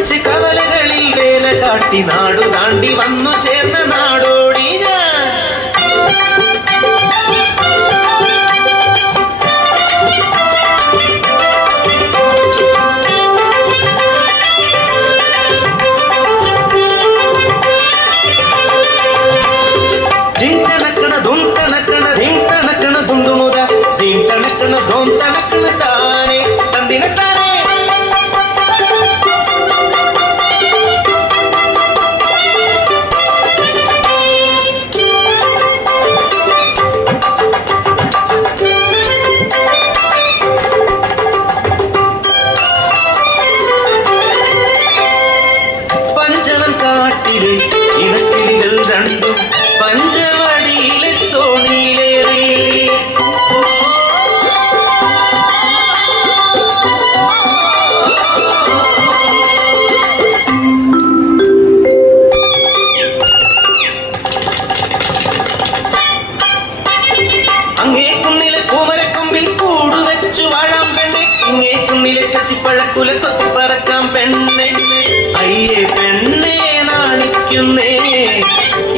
പഠിച്ച് കവലകളിൽ വേല കാട്ടി നാടു താണ്ടി വന്നു ചേർന്ന നാടോടി ഞാൻ. ജിಂಟಣಕಣ ದುಂಟಣಕಣ ಧಿಂಟಣಕಣ ದುಂಡುಣುದ ಧಿಂಟಣಕಣ ದೊಂಟಣಕಣ ತಾನೆ ತಂದಿನ ತಾನೆ. പഞ്ചവൻ കാട്ടിലെ ഇണക്കിളികൾ രണ്ടും പഞ്ചവടിയിലെ തോണിയിലേറി. അങ്ങേ കുന്നിലെ പൂമരക്കൊമ്പിൽ കൂടുവെച്ചു വാഴാം പെണ്ണെ, ഇങ്ങേ കുന്നിലെ ചട്ടിപ്പഴക്കുല കൊത്തി പറക്കാം പെണ്ണെ. അയ്യേ പെണ്ണെ നാണിക്കുന്നേ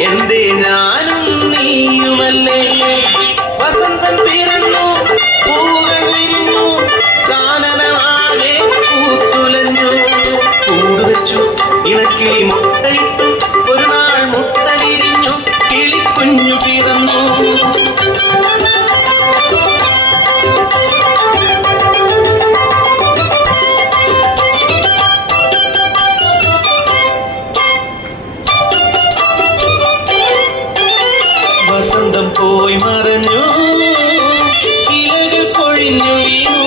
എന്തേ ഞാനും നീയുമല്ലേ. വസന്തം പിറന്നു പൂവുകൾ വിരിഞ്ഞു കാനനമാകെ പൂത്തുലഞ്ഞു. കൂടുവെച്ചു ഇണക്കിളി മുട്ടയിട്ടു ഒരു നാൾ മുട്ട വിരിഞ്ഞു കിളിക്കുഞ്ഞു പിറന്നു. വസന്തം പോയി മറഞ്ഞു ഇലകൾ കൊഴിഞ്ഞു വീണു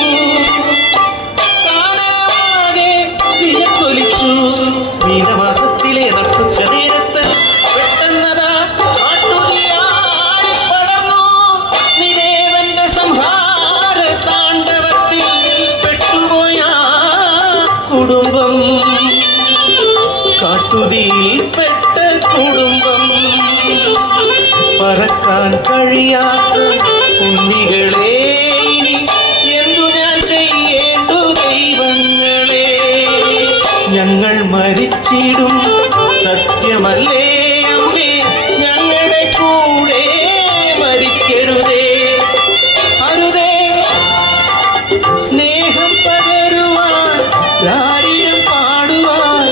കാനനമാകെ വിലക്കൊലിച്ചു. മീനമാസത്തിലെ നട്ടുച്ച നേരത്ത് പെട്ടെന്നതാ കാട്ടുതീയാടി പടർന്നു. നിദേവന്റെ സംഹാര താണ്ഡവത്തിൽ പെട്ടുപോയ കുടുംബം, കാട്ടുതീയിൽ പെട്ട കുടുംബം. പറക്കാൻ കഴിയാത്ത ഉണ്ണികളെ ഇനി എന്തു ഞാൻ ചെയ്യേണ്ടു ദൈവങ്ങളെ. ഞങ്ങൾ മരിച്ചിടും സത്യമല്ലേ അമ്മേ, ഞങ്ങളുടെ കൂടെ മരിക്കരുതേ. അരുതേ സ്നേഹം പകരുവാൻ ദാരിദ്ര്യം പാടുവാൻ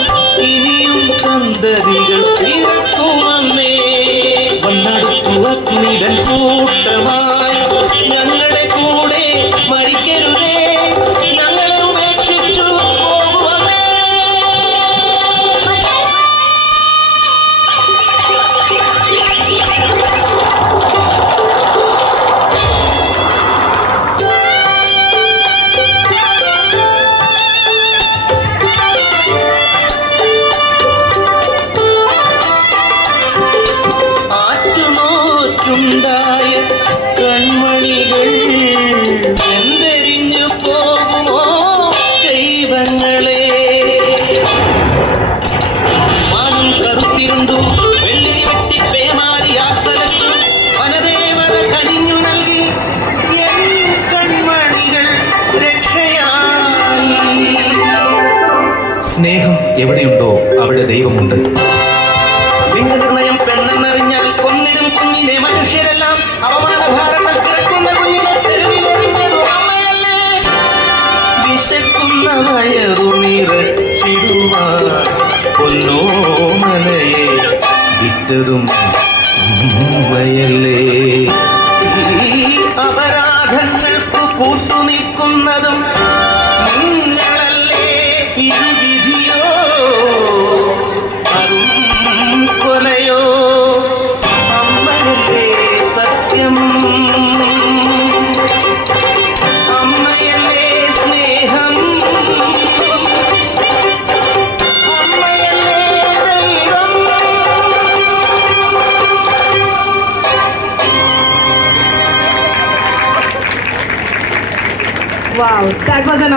ഇനിയും സന്തതികൾ പിറക്കുമമ്മേ. വന്നടുത്തു അഗ്നിതൻ കൂട്ടമായി ഞങ്ങളുടെ കൂടെ മരിക്കരുതേ, ഞങ്ങളെ ഉപേക്ഷിച്ചു പോകുമമ്മേ. ായ കൺമണികൾ എന്തെരിഞ്ഞു പോകുമോ ദൈവങ്ങളെ. മാനം കറുത്തിരുണ്ടു വെള്ളി വെട്ടി പേമാരി ആത്തലച്ചു വനദേവത കനിഞ്ഞു നൽകി എൻ കൺമണികൾ രക്ഷയായി. സ്നേഹം എവിടെയുണ്ടോ അവിടെ ദൈവമുണ്ട്. ലിംഗനിർണയം പെണ്ണെന്നറിഞ്ഞാൽ കൊന്നിടും കുഞ്ഞിനെ മനുഷ്യരെല്ലാം. അവമാനഭാരങ്ങൾ കിടക്കുന്ന കുഞ്ഞിനെ തെരുവിലെറിഞ്ഞതു അമ്മയല്ലേ. വിശക്കുന്ന വയറു നിറച്ചിടുവാൻ പൊന്നോമനയെ വിറ്റതും അമ്മയല്ലേ. ഈ അപരാധങ്ങൾക്ക് കൂട്ടുനിൽക്കുന്നതും നിങ്ങളല്ലേ. ഇത് വിധിയോ കൊലയോ അമ്മയല്ലേ സത്യം, അമ്മയല്ലേ സ്നേഹം, അമ്മയല്ലേ ദൈവം. Wow, that was an